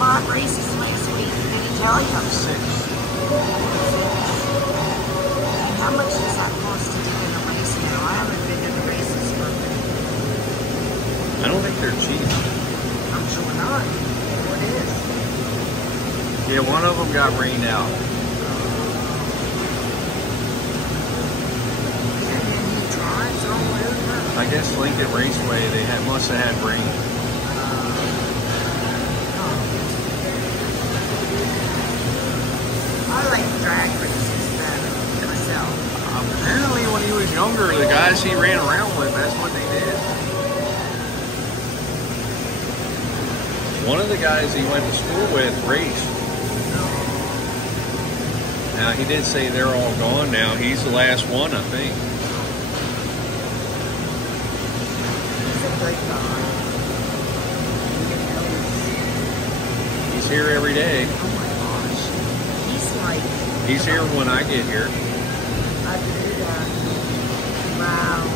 5 races last week. Did he tell you? 6. And how much does that cost to get in a race now? I haven't been in the races for a minute. I don't think they're cheap. I'm sure not. What is? Yeah, one of them got rained out. And then he drives all over. I guess Lincoln Raceway, they must have had rain. I like drag races better myself. Apparently when he was younger, the guys he ran around with, that's what they did. One of the guys he went to school with raced. Now he did say they're all gone now. He's the last one, I think. He's a good guy. He's here every day. Oh my gosh. He's like... He's here when I get here. Wow.